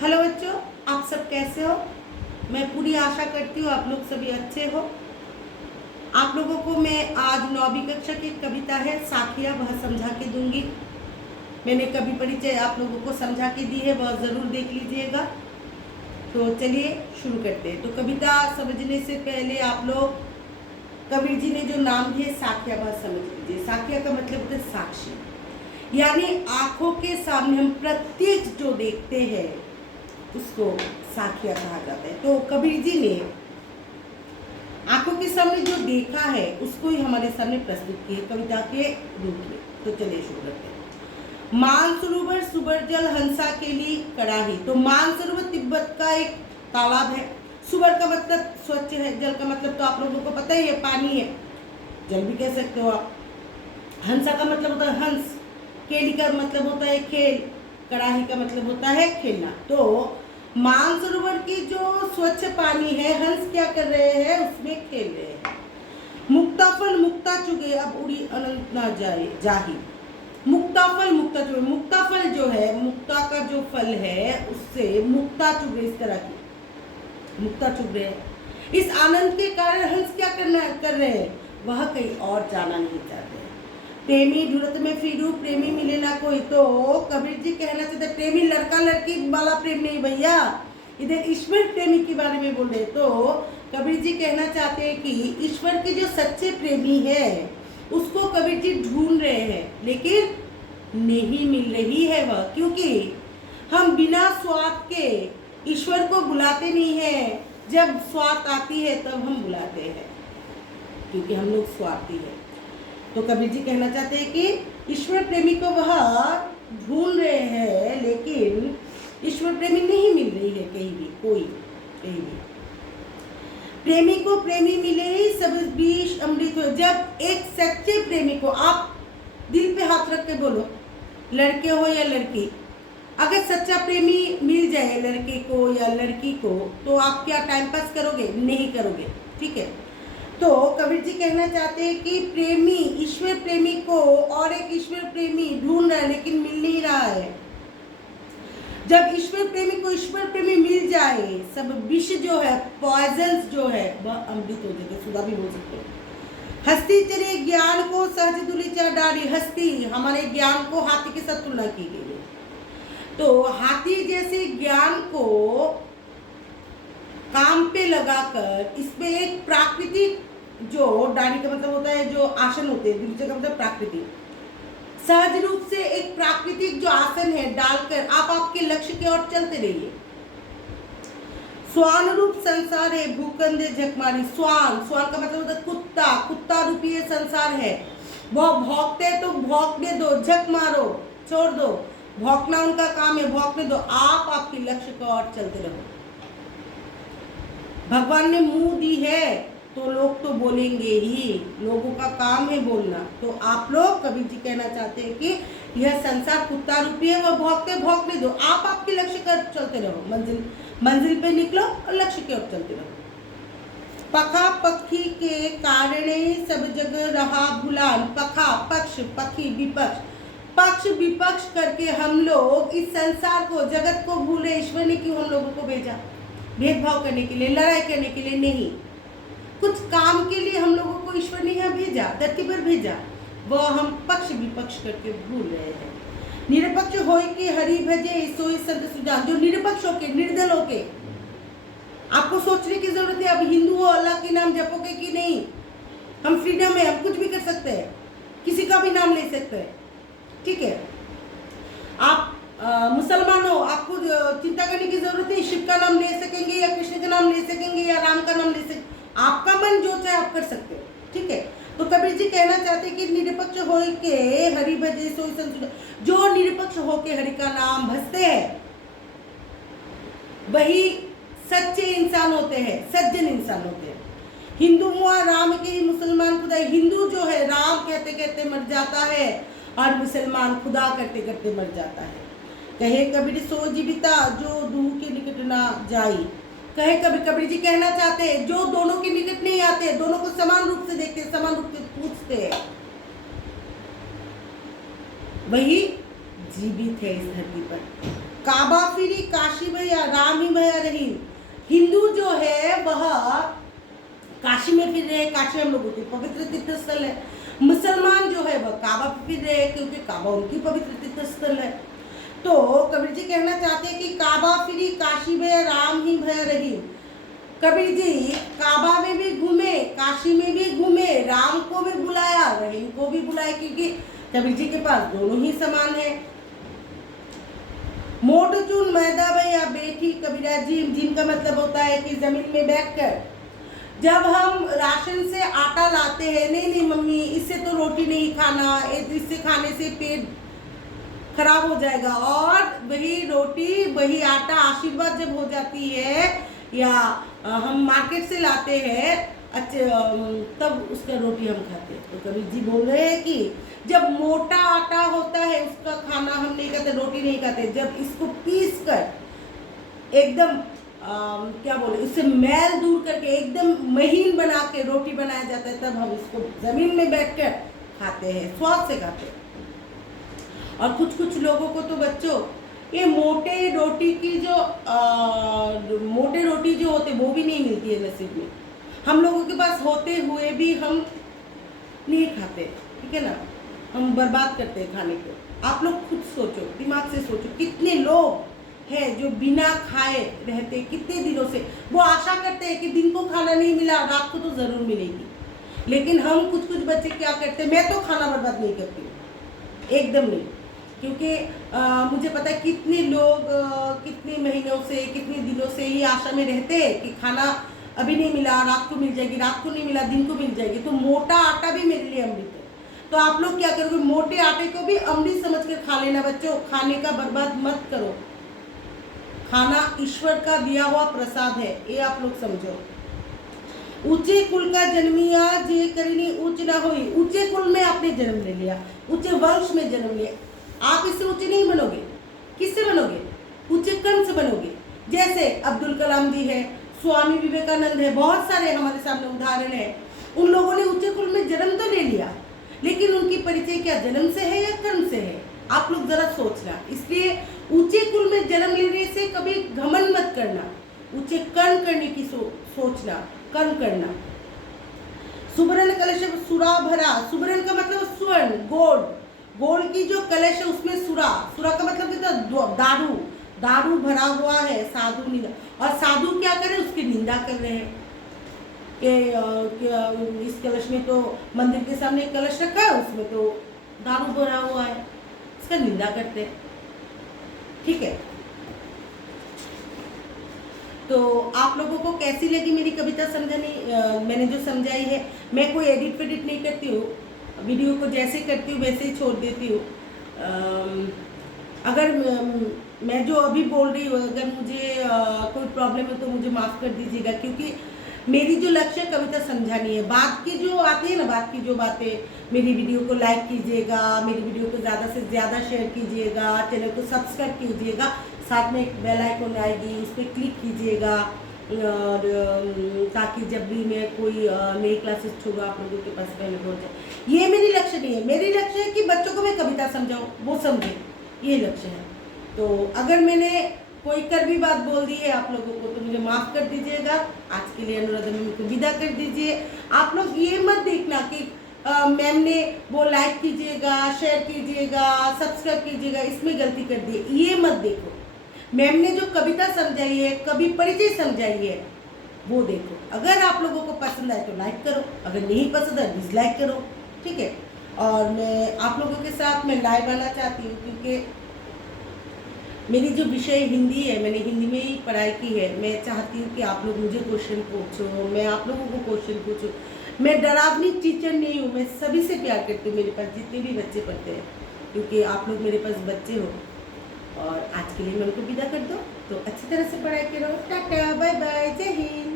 Hello बच्चों, आप सब कैसे हो। मैं पूरी आशा करती हूँ आप लोग सभी अच्छे हो। आप लोगों को मैं आज 9वीं कक्षा की कविता है साखिया वह समझा के दूंगी। मैंने कवि परिचय आप लोगों को समझा के दी है, वह ज़रूर देख लीजिएगा। तो चलिए शुरू करते हैं। तो कविता समझने से पहले आप लोग कबीर जी ने जो नाम दिए साखिया वह समझ लीजिए। साखिया का मतलब होता है साक्षी, यानी आंखों के सामने हम प्रत्यक्ष जो देखते हैं उसको साखिया कहा जाता है। तो कबीर जी ने आंखों के सामने जो देखा है उसको ही हमारे सामने प्रस्तुत किया कविता के रूप में। तो चलिए शुरू करते हैं। मानसरोवर सुबर जल हंसा के लिए कड़ाही। तो मानसरोवर तिब्बत का एक तालाब है। सुबर का मतलब स्वच्छ है, जल का मतलब तो आप लोगों को पता ही है, पानी है, जल भी कह सकते हो आप। हंसा का मतलब होता है हंस, केली का मतलब होता है खेल, कड़ाही का मतलब होता है खेलना। तो मानसरोवर की जो स्वच्छ पानी है, हंस क्या कर रहे हैं, उसमें खेल रहे हैं। मुक्ता फल मुक्ता चुगे अब उड़ी अनंत ना जाए जाही। मुक्ता फल मुक्ता चुगे, मुक्ता फल जो है, मुक्ता का जो फल है उससे मुक्ता चुगे, इस तरह की मुक्ता चुग रहे हैं। इस आनंद के कारण हंस क्या कर रहे हैं, वह कहीं और जाना नहीं चाहते। प्रेमी ढूंढत में फिरू प्रेमी मिले ना कोई। तो कबीर जी कहना चाहते प्रेमी लड़का लड़की वाला प्रेम नहीं भैया, इधर ईश्वर प्रेमी के बारे में बोल रहे। तो कबीर जी कहना चाहते हैं कि ईश्वर के जो सच्चे प्रेमी है उसको कबीर जी ढूंढ रहे हैं, लेकिन नहीं मिल रही है वह, क्योंकि हम बिना स्वार्थ के ईश्वर को बुलाते नहीं है। जब स्वार्थ आती है तब हम बुलाते हैं, क्योंकि हम लोग स्वार्थी हैं। तो कबीर जी कहना चाहते हैं कि ईश्वर प्रेमी को वह ढूंढ रहे हैं, लेकिन ईश्वर प्रेमी नहीं मिल रही है कहीं भी, कोई कहीं भी। प्रेमी को प्रेमी मिले ही सब बीच अमृत हो। जब एक सच्चे प्रेमी को, आप दिल पे हाथ रख के बोलो, लड़के हो या लड़की, अगर सच्चा प्रेमी मिल जाए लड़के को या लड़की को, तो आप क्या टाइम पास करोगे? नहीं करोगे, ठीक है। तो कबीर जी कहना चाहते हैं कि प्रेमी, ईश्वर प्रेमी को और एक ईश्वर प्रेमी ढूंढ रहा है, लेकिन मिल नहीं रहा है। जब ईश्वर प्रेमी को ईश्वर प्रेमी मिल जाए, सब विष जो है, पॉइजन जो है, वह अमृत हो जाते, सुधा भी बोल सकते हो। हस्ती तेरे ज्ञान को सहज दुलीचा डाली। हस्ती, हमारे ज्ञान को हाथी के साथ तुलना की गई है। तो हाथी जैसे ज्ञान को काम पे लगाकर इसमें एक प्राकृतिक, जो डाली का मतलब होता है जो आसन होते हैं, दूसरे का मतलब प्राकृतिक, सहज रूप से एक प्राकृतिक जो आसन है डालकर आप आपके लक्ष्य की ओर चलते रहिए। स्वान रूप संसार है भूखंडे झकमारी। स्वान, स्वान का मतलब होता है कुत्ता, कुत्ता रूपी ये संसार है। वह भौंकते तो भौंकने दो, झक मारो, छोड़ दो, भौंकना उनका काम है, भौंकने दो, आप आपके लक्ष्य की ओर चलते रहो। भगवान ने मुंह दी है तो लोग तो बोलेंगे ही, लोगों का काम है बोलना। तो आप लोग, कबीर जी कहना चाहते हैं कि यह संसार कुत्ता रूपी है, वह भौंकते भौंकने दो, आप आपके लक्ष्य कर चलते रहो, मंजिल पे निकलो और लक्ष्य की ओर चलते रहो। पखा पक्षी के कारणे सब जगह रहा भुलान। पखा, पक्ष, पक्षी, विपक्ष, पक्ष विपक्ष करके हम लोग इस संसार को, जगत को भूले। ईश्वर ने क्यों हम लोगों को भेजा? भेदभाव करने के लिए, लड़ाई करने के लिए नहीं, कुछ काम के लिए हम लोगों को ईश्वर ने यहाँ भेजा, धरती पर भेजा, वह हम पक्ष विपक्ष करके भूल रहे हैं। निरपक्ष होय के हरि भजे सोई संत सुजान। जो निरपक्ष होके, निर्दल होके, आपको सोचने की जरूरत है, अब हिंदू हो, अल्लाह के नाम जपोगे कि नहीं। हम फ्रीडम है, हम कुछ भी कर सकते हैं, किसी का भी नाम ले सकते हैं, ठीक है। आप मुसलमान हो, आपको चिंता करने की जरूरत है, शिव का नाम ले सकेंगे या कृष्ण का नाम ले सकेंगे या राम का नाम ले सकेंगे, आपका मन जो चाहे आप कर सकते हो, ठीक है। तो कबीर जी कहना चाहते हैं कि निरपक्ष हो के हरि भजे सोई संत। जो निरपक्ष हो के हरि का नाम भजते हैं वही सच्चे इंसान होते हैं, सज्जन इंसान होते हैं। हिंदू हुआ राम के ही मुसलमान खुदा। हिंदू जो है राम कहते कहते मर जाता है और मुसलमान खुदा करते करते मर जाता है। कहे कबीर सो जीविता जो दूह के निकट ना जाई। कहे कबीर जी कहना चाहते हैं जो दोनों के निकट नहीं आते, दोनों को समान रूप से देखते, समान रूप से पूछते हैं, वही जीवित है इस धरती पर। काबा फिरी काशी भैया राम ही भैया रहीम। हिंदू जो है वह काशी में फिर रहे, काशी हम लोगों की पवित्र तीर्थ स्थल है। मुसलमान जो है वह काबा फिर रहे क्योंकि काबा उनकी पवित्र तीर्थ स्थल है। तो कबीर जी कहना चाहते हैं कि काबा फिरी काशी भैया राम ही भैया रहीम। कबीर जी काबा में भी घूमे, काशी में भी घूमे, राम को भी बुलाया, रहीम को भी बुलाया, क्योंकि कबीर जी के पास दोनों ही समान है। मोट चून मैदा भैया बेटी कबीरा जिम। जिम का मतलब होता है कि जमीन में बैठकर जब हम राशन से आटा लाते हैं, नहीं नहीं मम्मी इससे तो रोटी नहीं खाना, इससे खाने से पेट खराब हो जाएगा, और वही रोटी वही आटा आशीर्वाद जब हो जाती है या हम मार्केट से लाते हैं अच्छे, तब उसका रोटी हम खाते हैं। तो कबीर जी बोल रहे हैं कि जब मोटा आटा होता है उसका खाना हम नहीं खाते, रोटी नहीं खाते। जब इसको पीस कर एकदम क्या बोले, उससे मैल दूर करके एकदम महीन बना के रोटी बनाया जाता है, तब हम इसको जमीन में बैठकर खाते हैं, स्वाद से खाते हैं। और कुछ कुछ लोगों को तो बच्चों ये मोटे रोटी की मोटे रोटी जो होते वो भी नहीं मिलती है नसीब में। हम लोगों के पास होते हुए भी हम नहीं खाते, ठीक है ना, हम बर्बाद करते हैं खाने को। आप लोग खुद सोचो, दिमाग से सोचो, कितने लोग हैं जो बिना खाए रहते कितने दिनों से, वो आशा करते हैं कि दिन को खाना नहीं मिला रात को तो ज़रूर मिलेगी। लेकिन हम कुछ कुछ बच्चे क्या करते हैं, मैं तो खाना बर्बाद नहीं करती हूँ, एकदम नहीं, क्योंकि मुझे पता है कितने लोग कितने महीनों से कितने दिनों से ही आशा में रहते हैं कि खाना अभी नहीं मिला, रात को मिल जाएगी, रात को नहीं मिला दिन को मिल जाएगी। तो मोटा आटा भी मेरे लिए अमृत है। तो आप लोग क्या करोगे, मोटे आटे को भी अमृत समझ कर खा लेना बच्चों, खाने का बर्बाद मत करो। खाना ईश्वर का दिया हुआ प्रसाद है, ये आप लोग समझो। ऊंचे कुल का जन्मिया जे करीनी ऊंच ना हुई। ऊंचे कुल में आपने जन्म ले लिया, ऊंचे वंश में जन्म लिया, आप इससे ऊंचे नहीं बनोगे। किससे बनोगे, ऊंचे कर्म से बनोगे। जैसे अब्दुल कलाम जी है, स्वामी विवेकानंद है, बहुत सारे हमारे सामने उदाहरण है। उन लोगों ने ऊंचे कुल में जन्म तो ले लिया, लेकिन उनकी परिचय क्या जन्म से है या कर्म से है, आप लोग जरा सोचना। इसलिए ऊंचे कुल में जन्म लेने से कभी घमंड मत करना, ऊंचे कर्म करने की सोचना, कर्म करना। सुवर्ण कलश सुरा भरा। सुवर्ण का मतलब स्वर्ण, गोल्ड, गोल्ड की जो कलश है उसमें सुरा, सुरा का मतलब क्या, दारू, दारू भरा हुआ है। साधु निंदा, और साधु क्या करे, उसकी निंदा कर रहे हैं कि इस कलश में तो, मंदिर के सामने एक कलश रखा है उसमें तो दारू भरा हुआ है, इसका निंदा करते हैं, ठीक है। तो आप लोगों को कैसी लगी मेरी कविता समझानी, मैंने जो समझाई है। मैं कोई एडिट वेडिट नहीं करती हूँ, वीडियो को जैसे करती हूँ वैसे ही छोड़ देती हूँ। अगर मैं जो अभी बोल रही हूँ अगर मुझे कोई प्रॉब्लम है तो मुझे माफ़ कर दीजिएगा, क्योंकि मेरी जो लक्ष्य कविता समझानी है। बात की जो आती है ना, बात की जो बातें, मेरी वीडियो को लाइक कीजिएगा, मेरी वीडियो को ज़्यादा से ज़्यादा शेयर कीजिएगा, चैनल को सब्सक्राइब कीजिएगा, साथ में एक बेल आइकन आएगी उस पर क्लिक कीजिएगा, और ताकि जब भी मैं कोई नई क्लासेस छोड़ूँ आप लोगों के पास पहले पहुँच जाए। ये मेरी लक्ष्य नहीं है, मेरी लक्ष्य है कि बच्चों को मैं कविता समझाऊँ, वो समझे, ये लक्ष्य है। तो अगर मैंने कोई कड़वी बात बोल दी है आप लोगों को तो मुझे माफ़ कर दीजिएगा। आज के लिए अनुराधा मैम को विदा कर दीजिए। आप लोग ये मत देखना कि मैम ने वो लाइक कीजिएगा, शेयर कीजिएगा, सब्सक्राइब कीजिएगा, इसमें गलती कर दी, ये मत देखो। मैम ने जो कविता समझाई है, कवि परिचय समझाई है, वो देखो। अगर आप लोगों को पसंद आए तो लाइक करो, अगर नहीं पसंद है डिसलाइक करो, ठीक है। और मैं आप लोगों के साथ मैं लाइव आना चाहती हूँ, क्योंकि मेरी जो विषय हिंदी है, मैंने हिंदी में ही पढ़ाई की है। मैं चाहती हूँ कि आप लोग मुझे क्वेश्चन पूछो, मैं आप लोगों को क्वेश्चन पूछूँ। मैं डरावनी टीचर नहीं हूँ, मैं सभी से प्यार करती हूँ, मेरे पास जितने भी बच्चे पढ़ते हैं, क्योंकि आप लोग मेरे पास बच्चे हो। और आज के लिए मैं उनको विदा कर दो, तो अच्छी तरह से पढ़ाई करो। टाटा बाय बाय, जय हिंद।